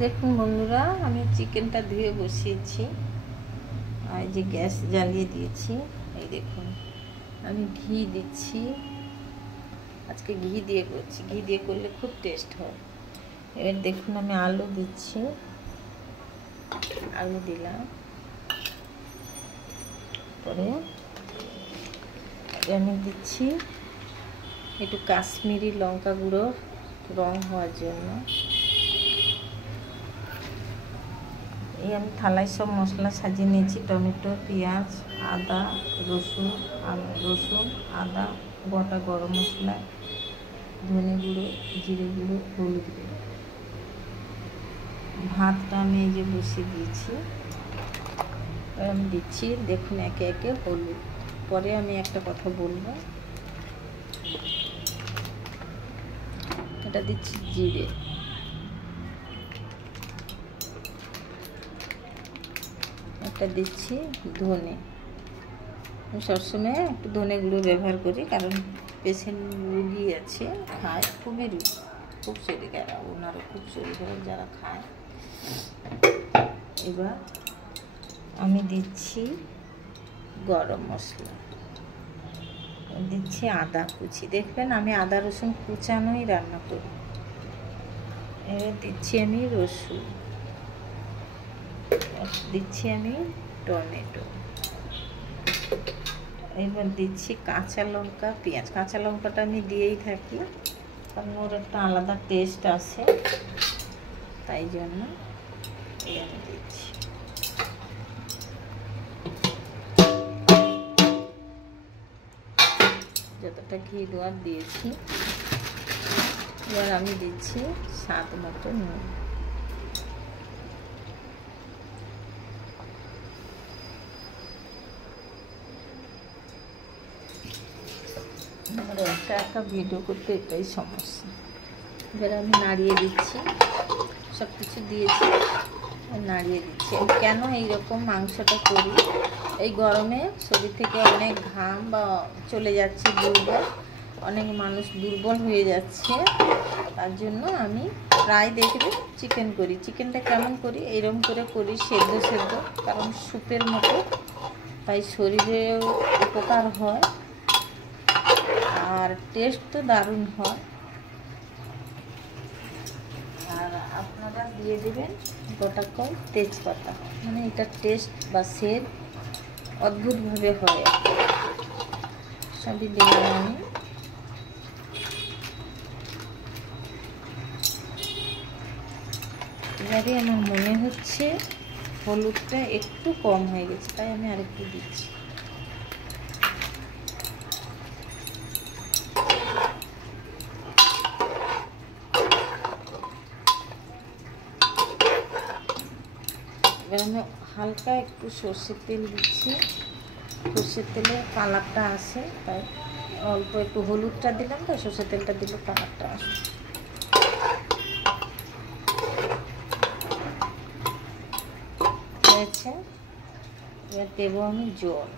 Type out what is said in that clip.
দেখুন বন্ধুরা, আমি চিকেনটা ধুয়ে বসিয়েছি আর এই যে গ্যাস জ্বালিয়ে দিয়েছি। এই দেখুন আমি ঘি দিচ্ছি, আজকে ঘি দিয়ে করছি, ঘি দিয়ে করলে খুব টেস্ট হয়। এবার দেখুন আমি আলু দিচ্ছি, আলু দিলাম, পরে আমি দিচ্ছি একটু কাশ্মীরি লঙ্কা গুঁড়ো রং হওয়ার জন্য। এই আমি থালায় সব মশলা সাজিয়ে নিয়েছি, টমেটো, পেঁয়াজ, আদা, রসুন, আদা, গোটা গরম মশলা, ধনে গুঁড়ো, জিরে গুঁড়ো, হলুদ গুঁড়ো। ভাতটা আমি এই যে বসিয়ে দিয়েছি, আমি দিচ্ছি দেখুন একে একে হলুদ। পরে আমি একটা কথা বলবো, এটা দিচ্ছি জিরে, একটা দিচ্ছি ধনে। আমি সবসময় একটু ধনে গুঁড়ো ব্যবহার করি, কারণ পেশেন্ট রুগী আছে খায়, খুব শরীর খারাপ, ওনারও খুব শরীর খারাপ যারা খায়। এবার আমি দিচ্ছি গরম মশলা, দিচ্ছি আদা কুচি। দেখবেন আমি আদা রসুন কুচানোই রান্না করি। এবার দিচ্ছি আমি রসুন, দিচ্ছি আমি টমেটো, এবার দিচ্ছি কাঁচা লঙ্কা, পেঁয়াজ। কাঁচা লঙ্কাটা আমি দিয়েই থাকি, কারণ ওর একটা আলাদা টেস্ট আছে, তাই জন্য এই আমি দিচ্ছি। যতটা ঘি দেওয়ার দিয়েছি, এবার আমি দিচ্ছি স্বাদ মতো নুন। আমার একা একা ভিডিও করতে এটাই সমস্যা। এবার আমি নাড়িয়ে দিচ্ছি, সব কিছু দিয়েছি, নাড়িয়ে দিচ্ছি। কেন এইরকম মাংসটা করি, এই গরমে শরীর থেকে অনেক ঘাম বা চলে যাচ্ছে, অনেক মানুষ দুর্বল হয়ে যাচ্ছে, তার জন্য আমি প্রায় দেখবে চিকেন করি। চিকেনটা কেমন করি, এরকম করে করি সেদ্ধ, কারণ স্যুপের মতো, তাই শরীরেও উপকার হয় আর টেস্ট তো দারুণ হয়। আর আপনারা দিয়ে দেবেন গোটা কল তেজপাতা, মানে এটা টেস্ট বা সেন্ট অদ্ভুতভাবে হয়। সবই দিলাম আমি। এবারে আমার মনে হচ্ছে হলুদটা একটু কম হয়ে গেছে, তাই আমি আরেকটু দিচ্ছি। এবার আমি হালকা একটু সর্ষের তেল দিচ্ছি, সর্ষের তেলে কালারটা আসে, তাই অল্প একটু হলুদটা দিলাম, তো সর্ষের তেলটা দিলে কালারটা আসে। হয়েছে, এবার দেবো আমি জল।